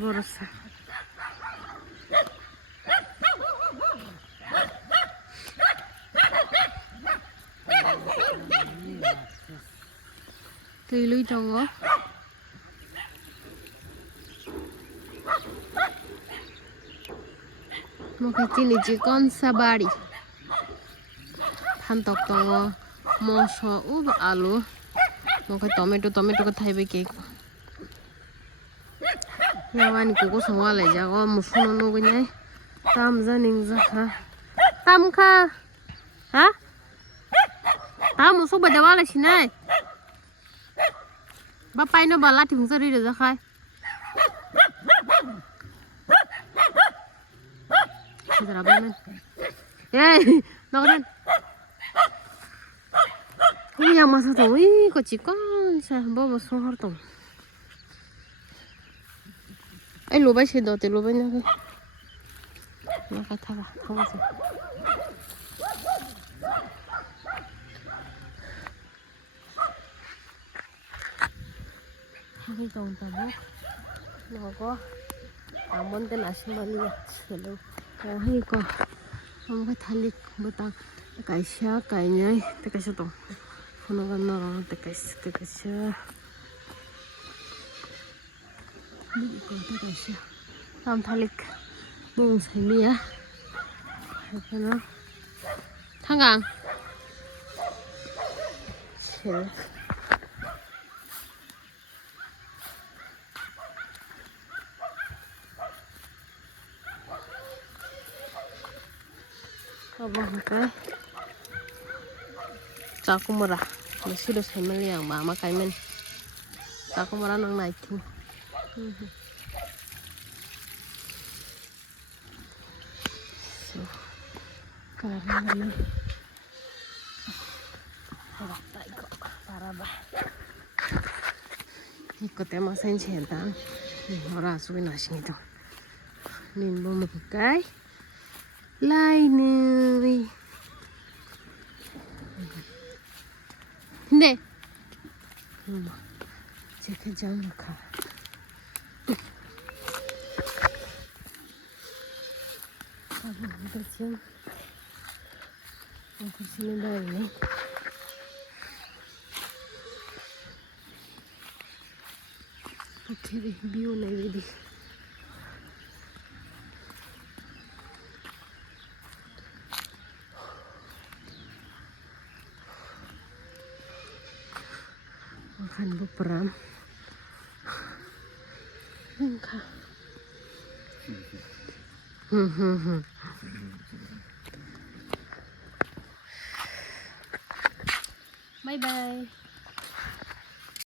বড়সা তুই লুই দङ मखै चिनि चिकन साबारी फान्थक दङ मस उब आलु मखै टमेटो को थाइबे केक यावानि कोको संवालाय जागो मुसुनो नगैनाय ताम जानिं जाखा तामखा हा ताम मुसु बजावालाय सिनाय बा पाइनो बाला थिंसा रिरे जाखाय Ramen. Hey, nakan. Iya masa tuh, kok cikon sah bawa sohor tuh. Lu baca sih dote, lu baca apa? Naka thara, kamu sih. Ini tahun tabuk, naga. Aman kan asyik balik selalu. Ini kok, kamu kan thalik betang, kaisya, kayaknya, kaisya tuh, konokan orang, kaisya, ini kok kaisya, tam thalik, bung sini ya, apa na, tanggang, sel. Abang kai caku merah masih udah semel yang mama kaimen caku merah nang naikin so karena ini parah bah ikutnya masain centang orang asuhin asing itu nimbo mengkai lainnya 네. 제가 장난감. 이거 지금 보시면 되네. 오케이, 비오네 비디. Makan beperam. Enggak. Bye bye.